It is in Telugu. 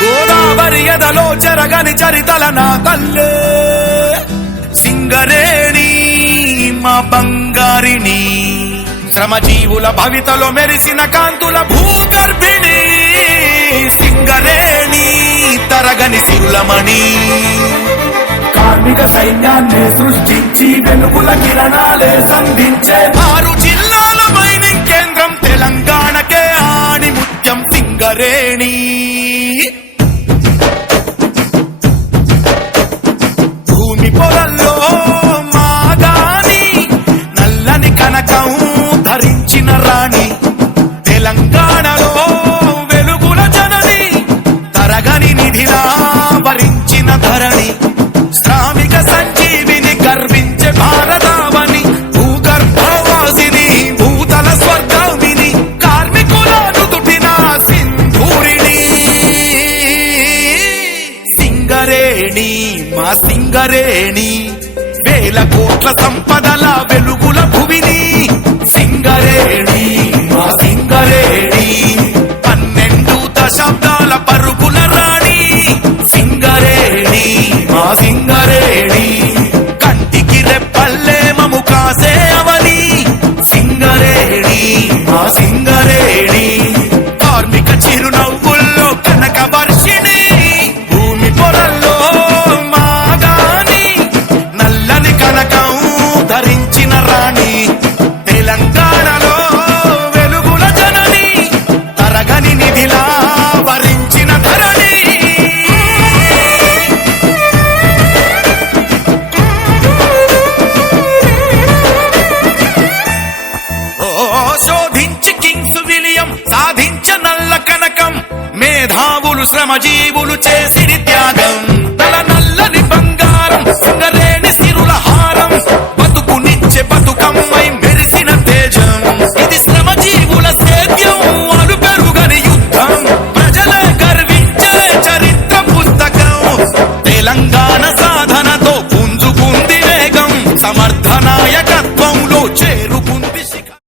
గోదావరి ఎదలో చెరగని చరితల నా తల్లే సింగరేణి మా బంగారిని, శ్రమజీవుల భవితలో మెరిసిన కాంతుల భూగర్భిణి సింగరేణి తరగని సిరులమణి. కార్మిక సైన్యాన్ని సృష్టించి వెలుగుల కిరణాలే సంధించే 6 జిల్లాల మైనింగ్ కేంద్రం తెలంగాణకే ఆణి ముత్యం సింగరేణి. భూమి పొరల్లో మాగాని నల్లని కనకం ధరించిన రాణి, తెలంగాణలో వెలుగుల జనని తరగని నిధిలా వరించిన ధరణి, శ్రామిక సంజీవిని గర్వించే భారతావని, భూగర్భవాసిని భూతల స్వర్గామిని, కార్మికుల నుదుటిన సింధూరిణి సింగరేణి మా సింగరేణి, వేల కోట్ల సంపదల వెలుగుల భువిని సింగరేణి మా సింగరేణి, 12 దశాబ్దాల పరుగుల రాణి సింగరేణి మా సింగరేణి, కంటికి రెప్పల్లే మము కాసే అవని సింగరేణి మా సింగరేణి, కార్మిక చిరునవ్వుల్లో కనక వర్షిణి, భూమి పొరల్లో మాగాని నల్లని కనకం ధరించిన రాణి, తెలంగాణలో వెలుగుల జనని తరగని నిధిలా వరించిన ధరణి. శోధించి కింగ్స్ విలియం సాధించ నల్ల కనకం, మేధావులు శ్రమజీవులు